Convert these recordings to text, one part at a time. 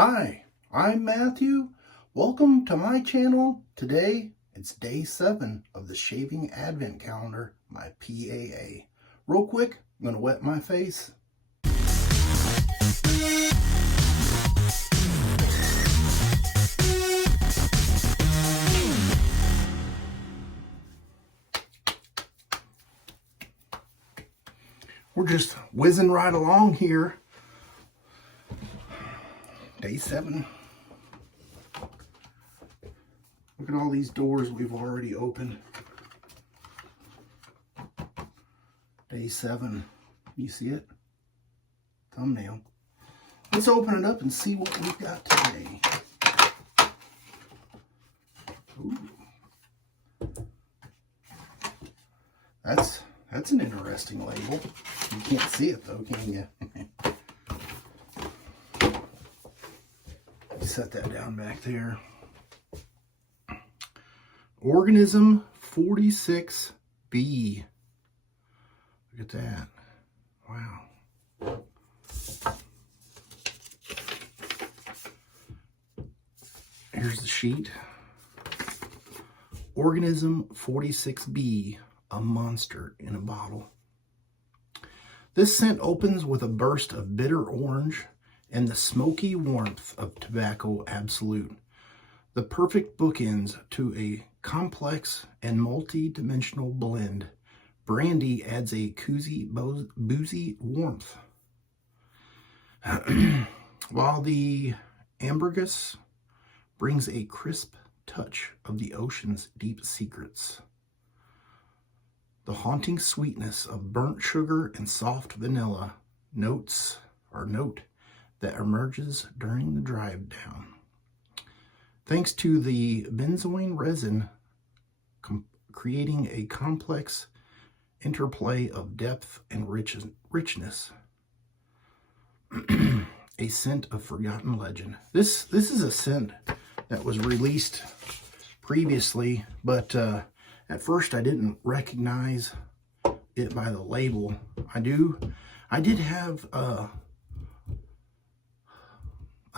Hi, I'm Matthew. Welcome to my channel. Today, it's day 7 of the Shaving Advent Calendar, my PAA. Real quick, I'm going to wet my face. We're just whizzing right along here. Day 7. Look at all these doors we've already opened. Day 7. You see it? Thumbnail. Let's open it up and see what we've got today. Ooh. That's an interesting label. You can't see it though, can you? Set that down back there. Organism 46B. Look at that. Wow. Here's the sheet. Organism 46B, a monster in a bottle. This scent opens with a burst of bitter orange and the smoky warmth of tobacco absolute. The perfect bookends to a complex and multi-dimensional blend. Brandy adds a cozy, boozy warmth, while the ambergris brings a crisp touch of the ocean's deep secrets. The haunting sweetness of burnt sugar and soft vanilla note that emerges during the drive down. Thanks to the benzoin resin creating a complex interplay of depth and richness. A scent of forgotten legend. This is a scent that was released previously, but at first I didn't recognize it by the label. I did have a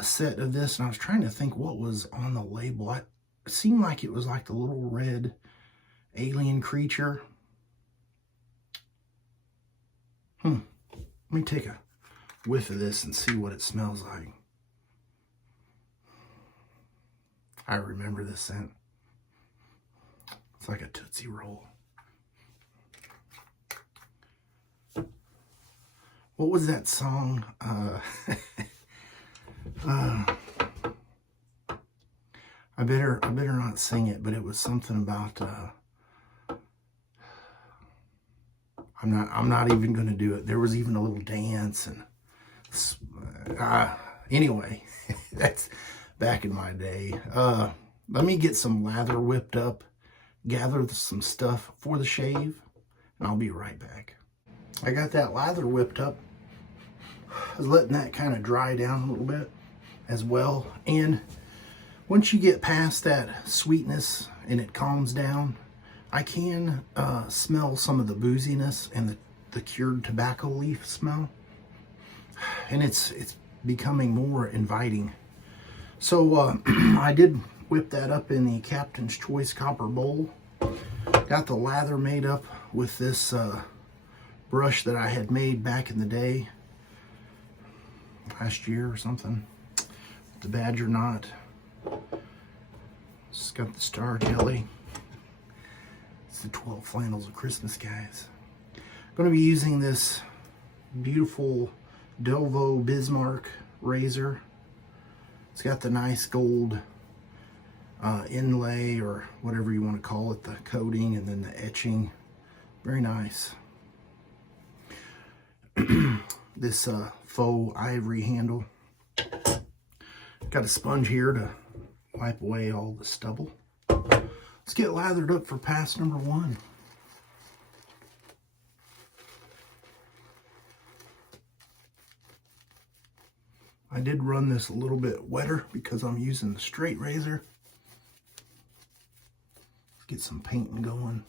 set of this, and I was trying to think what was on the label. It seemed like it was like the little red alien creature. Let me take a whiff of this and see what it smells like. I remember this scent. It's like a Tootsie Roll. What was that song? I better not sing it, but it was something about I'm not even going to do it. There was even a little dance, and anyway, that's back in my day. Let me get some lather whipped up, gather some stuff for the shave, and I'll be right back. I got that lather whipped up. I was letting that kind of dry down a little bit as well, and once you get past that sweetness and it calms down, I can smell some of the booziness and the cured tobacco leaf smell, and it's becoming more inviting. So I did whip that up in the Captain's Choice copper bowl. Got the lather made up with this brush that I had made back in the day, last year or something, the Badger knot. It's got the star jelly. It's the 12 flannels of Christmas, guys. I'm going to be using this beautiful Dovo Bismarck razor. It's got the nice gold inlay, or whatever you want to call it, the coating, and then the etching. Very nice. This faux ivory handle. Got a sponge here to wipe away all the stubble. Let's get lathered up for pass number 1. I did run this a little bit wetter because I'm using the straight razor. Let's get some painting going.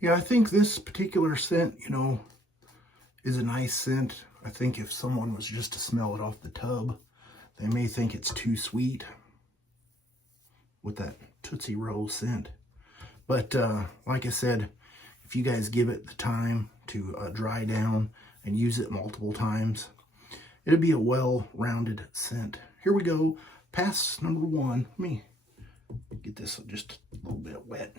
Yeah, I think this particular scent, is a nice scent. I think if someone was just to smell it off the tub, they may think it's too sweet with that Tootsie Roll scent. But like I said, if you guys give it the time to dry down and use it multiple times, it'll be a well-rounded scent. Here we go. Pass number 1. Let me get this just a little bit wet.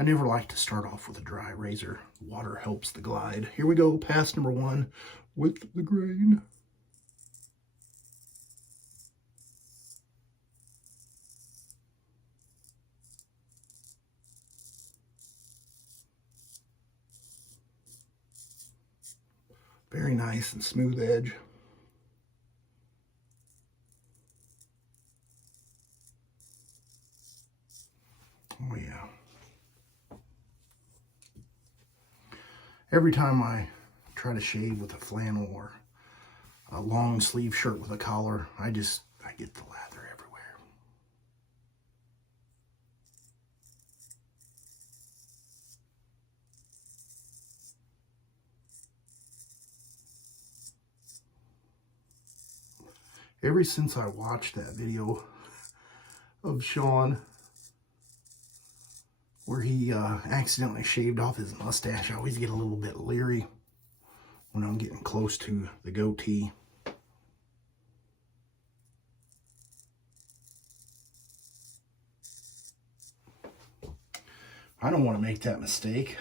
I never like to start off with a dry razor. Water helps the glide. Here we go. Pass number 1 with the grain. Very nice and smooth edge. Oh yeah. Every time I try to shave with a flannel or a long sleeve shirt with a collar, I get the lather everywhere. Ever since I watched that video of Sean where he accidentally shaved off his mustache, I always get a little bit leery when I'm getting close to the goatee. I don't want to make that mistake.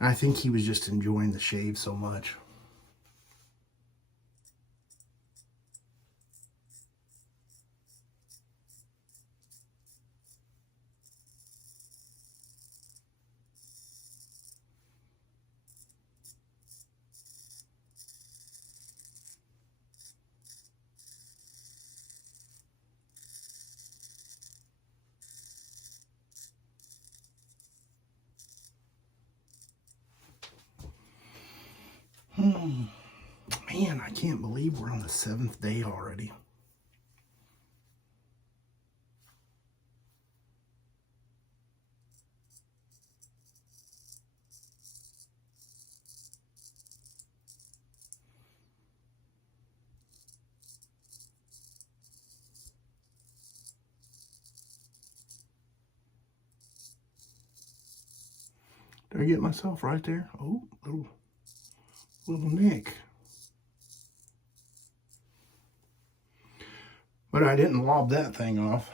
I think he was just enjoying the shave so much. Man, I can't believe we're on the 7th day already. Did I get myself right there? Oh, little nick. But I didn't lob that thing off.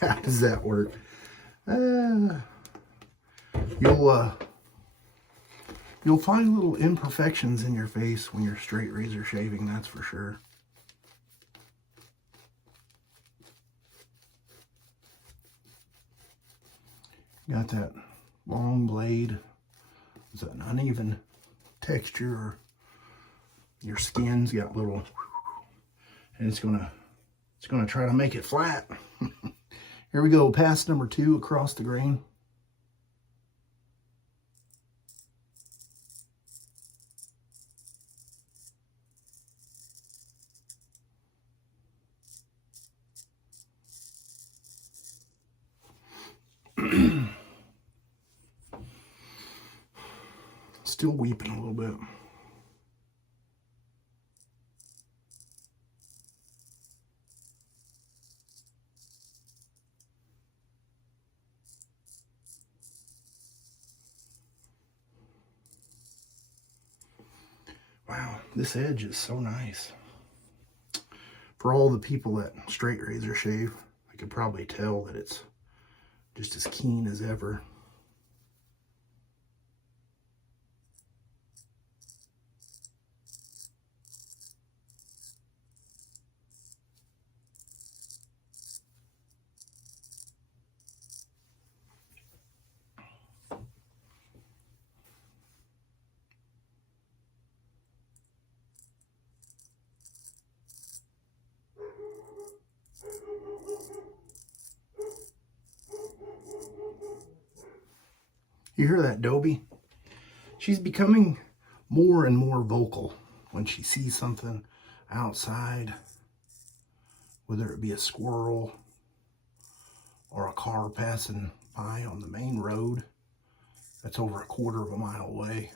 How does that work? You'll find little imperfections in your face when you're straight razor shaving, that's for sure. Got that long blade. It's an uneven texture, or your skin's got little, and it's gonna try to make it flat. Here we go, pass number 2 across the grain. Still weeping a little bit. Wow, this edge is so nice. For all the people that straight razor shave, I could probably tell that it's just as keen as ever. You hear that, Dobie? She's becoming more and more vocal when she sees something outside, whether it be a squirrel or a car passing by on the main road that's over a quarter of a mile away.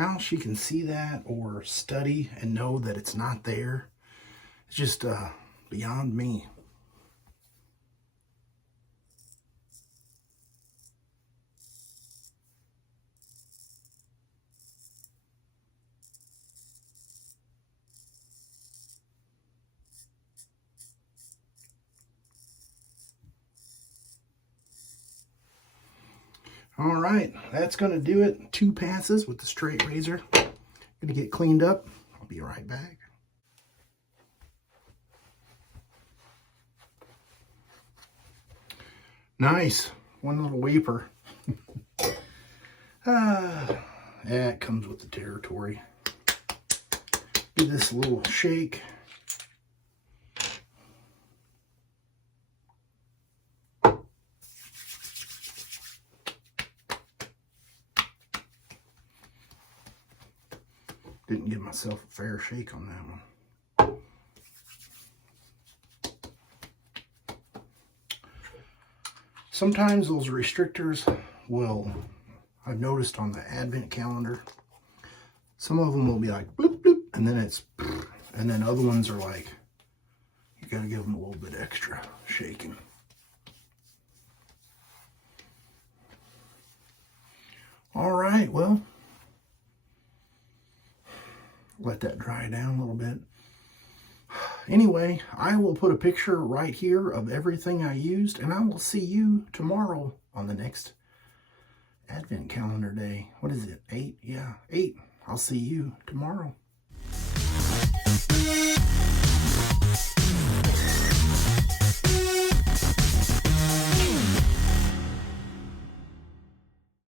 How she can see that or study and know that it's not there, it's just beyond me. All right, that's going to do it. 2 passes with the straight razor. Going to get cleaned up. I'll be right back. Nice. One little weeper. Yeah, it comes with the territory. Give this a little shake. Didn't give myself a fair shake on that one. Sometimes those restrictors will, I've noticed on the advent calendar, some of them will be like bloop bloop, and then it's, and then other ones are like, you gotta give them a little bit extra shaking. All right, well, let that dry down a little bit. Anyway, I will put a picture right here of everything I used, and I will see you tomorrow on the next Advent calendar day. What is it? 8? Yeah, 8. I'll see you tomorrow.